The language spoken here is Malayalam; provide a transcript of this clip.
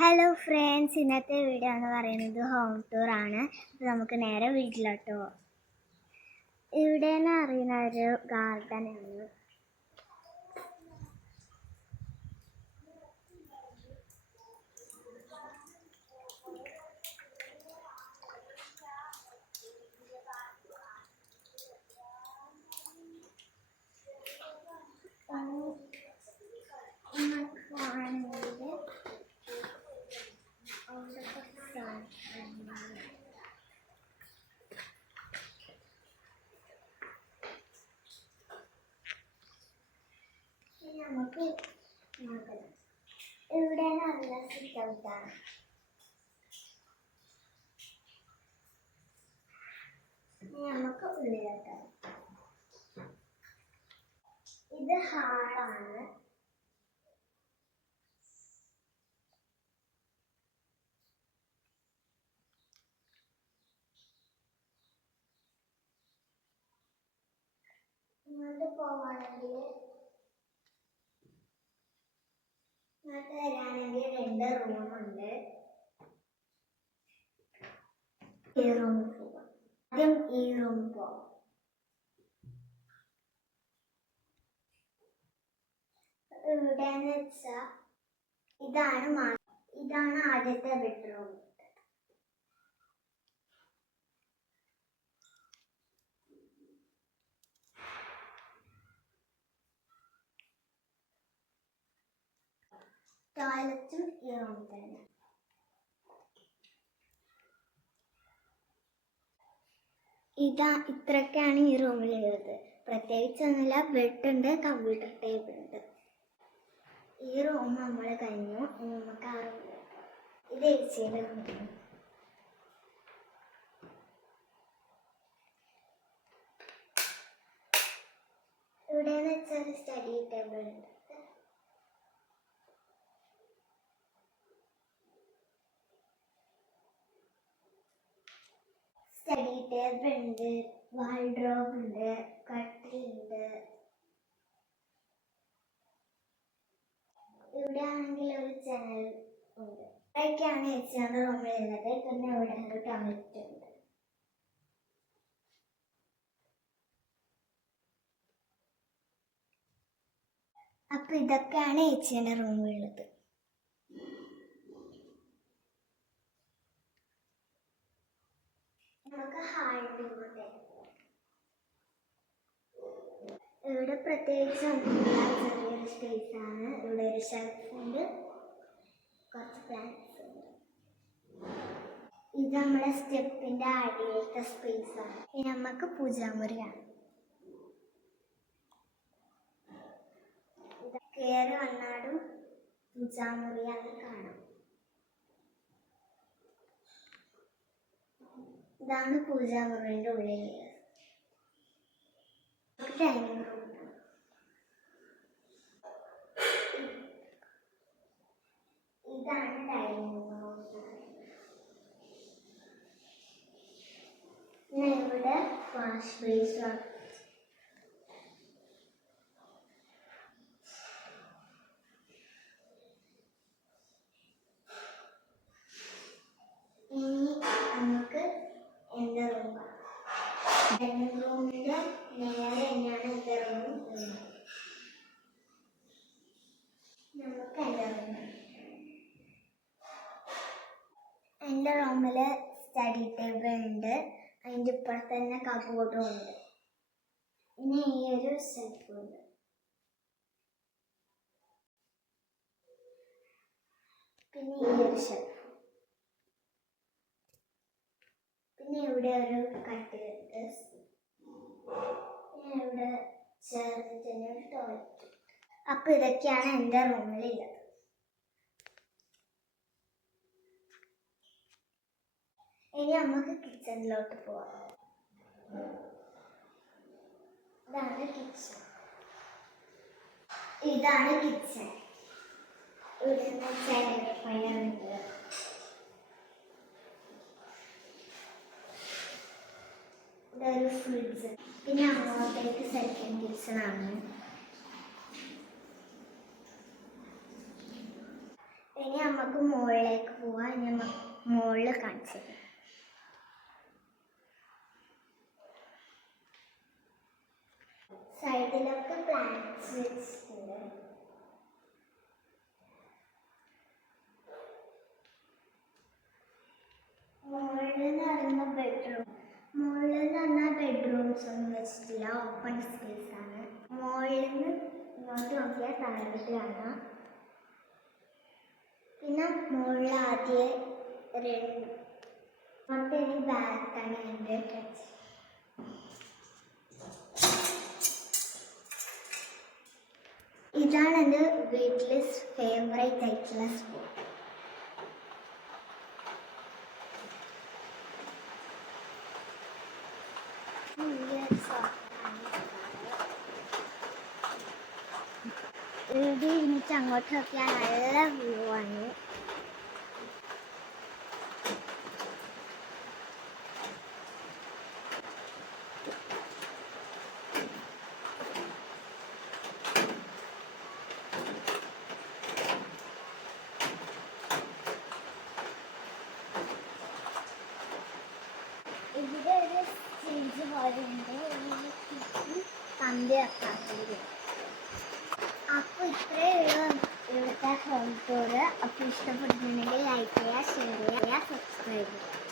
ഹലോ ഫ്രണ്ട്സ്, ഇന്നത്തെ വീഡിയോ എന്ന് പറയുന്നത് ഹോം ടൂർ ആണ്. നമുക്ക് നേരെ വീട്ടിലോട്ട് പോകാം. ഇവിടെ അറിയുന്ന ഒരു ഗാർഡൻ ആണ്. നമുക്ക് ഇവിടെ നല്ല സിറ്റൗട്ടാണ്. നമുക്ക് ഉള്ളിലോട്ടാണ്. ഇത് ഹാളാണ്. ഇങ്ങോട്ട് പോവാണെങ്കിൽ വരാണെങ്കിൽ 2 റൂമുണ്ട്. ഈ റൂമിൽ പോവാം. ആദ്യം ഈ റൂമിൽ പോവാം. ഇവിടെന്ന് വെച്ചാ ഇതാണ് ആദ്യത്തെ ബെഡ്റൂം. ടോയ്ലറ്റും ഈ റൂമിൽ തന്നെ. ഇത്രയൊക്കെയാണ് ഈ റൂമിലുള്ളത്. പ്രത്യേകിച്ചൊന്നുമില്ല. ബെഡുണ്ട്, കമ്പ്യൂട്ടർ ടേബിൾ ഉണ്ട്. ഈ റൂം നമ്മൾ കഴിഞ്ഞു. നമുക്ക് ആ റൂമിൽ ഇത് ഏച്ചിയുടെ റൂമാണ്. ഇവിടെന്ന് വെച്ചാൽ സ്റ്റഡി ടേബിൾ ഉണ്ട്. സ്റ്റഡി ടേബിൾ ഉണ്ട്, വാൾഡ്രോബ് ഉണ്ട്, കട്ടിലുണ്ട്. ഇവിടെ ആണെങ്കിൽ ഒരു ജനൽ ഉണ്ട്. ഇവിടെയൊക്കെയാണ് ഏച്ചിയുടെ റൂമിലുള്ളത്. പിന്നെ ഇവിടെ ഒരു ടോയ്ലറ്റ് ഉണ്ട്. അപ്പൊ ഇതൊക്കെയാണ് ഏച്ചിയുടെ റൂമിലുള്ളത്. നമുക്ക് ഹാളിലോട്ട് ഇവിടെ പ്രത്യേകിച്ച് ചെറിയൊരു സ്പേസ് ആണ്. ഇവിടെ ഒരു ഷെൽഫ് ഉണ്ട്, കുറച്ച് പ്ലാന്റ്സ് ഉണ്ട്. ഇത് നമ്മുടെ സ്റ്റെപ്പിന്റെ അടിയിലത്തെ സ്പേസ് ആണ്. ഇനി നമുക്ക് പൂജാമുറിയാണ്. കയറി വന്നാലും പൂജാമുറിയാണ് കാണാം. ഇതാണ് പൂജാമുറിന്റെ ഉള്ളിൽ. Dining room. ഇതാണ് ഡൈനിങ് റൂം. ഇവിടെ വാഷ് ബേസിൻ. ഇനി നമുക്ക് എൻ്റെ റൂം. ഡൈനിങ് റൂമിന്റെ നേരെ തന്നെയാണ് എൻ്റെ റൂം. നമുക്ക് എൻ്റെ റൂമിൽ സ്റ്റഡി ടേബിൾ ഉണ്ട്. അതിൻ്റെ ഇപ്പുറത്ത് തന്നെ കബോർഡും ഉണ്ട്. പിന്നെ ഈ ഒരു ഷെൽഫും ഉണ്ട്. പിന്നെ ഈ ഒരു ഷെൽഫ്. പിന്നെ ഇവിടെ ഒരു കട്ടിലുണ്ട്. പിന്നെ ഇവിടെ ചേർന്ന് തന്നെ ഒരു ടോയ്ലറ്റ്. അപ്പൊ ഇതൊക്കെയാണ് എൻ്റെ റൂമിലുള്ളത്. ഇനി നമുക്ക് കിച്ചണിലോട്ട് പോവാം. ഇതാണ് കിച്ചൺ. ഇവിടെ ഫയറുണ്ട്. ഇതൊരു ഫ്രിഡ്ജ്. പിന്നെ അങ്ങോട്ടേക്ക് സെക്കൻഡ് കിച്ചൺ ആണ്. ഇനി നമുക്ക് മുകളിലേക്ക് പോവാൻ ഞാൻ മുകളിൽ കാണിച്ചു തരാം. സൈഡിലൊക്കെ പ്ലാന്റ്സ് വെച്ചിട്ടുണ്ട്. മുകളിൽ എന്ന് പറയുന്ന ബെഡ്റൂംസ് ഒന്നും വെച്ചിട്ടില്ല, ഓപ്പൺ സ്പേസ് ആണ്. മുകളിൽ നിന്ന് ഇങ്ങോട്ട് നോക്കിയാൽ താഴോട്ട് കാണാം. പിന്നെ മുകളിൽ ആദ്യം മറ്റൊരു ബാക്കാണ് എൻ്റെ ടച്ച്. ഇതാണ് എൻ്റെ വീട്ടിലെ ഫേവറേറ്റ് ആയിട്ടുള്ള സ്പോട്ട്. ഇവിടെ എനിക്ക് അങ്ങോട്ട് നോക്കിയാൽ നല്ല വ്യൂ ആണ്. ഇവിടെ ഒരു സ്റ്റേജ് പോലെ ഉണ്ട്, കമ്പി വെക്കാത്തത്. അപ്പോൾ ഇത്രയുള്ള ഇവിടുത്തെ ഹോം ടൂർ. അപ്പോൾ ഇഷ്ടപ്പെട്ടിട്ടുണ്ടെങ്കിൽ ലൈക്ക് ചെയ്യുക, ഷെയർ ചെയ്യുക, സബ്സ്ക്രൈബ് ചെയ്യുക.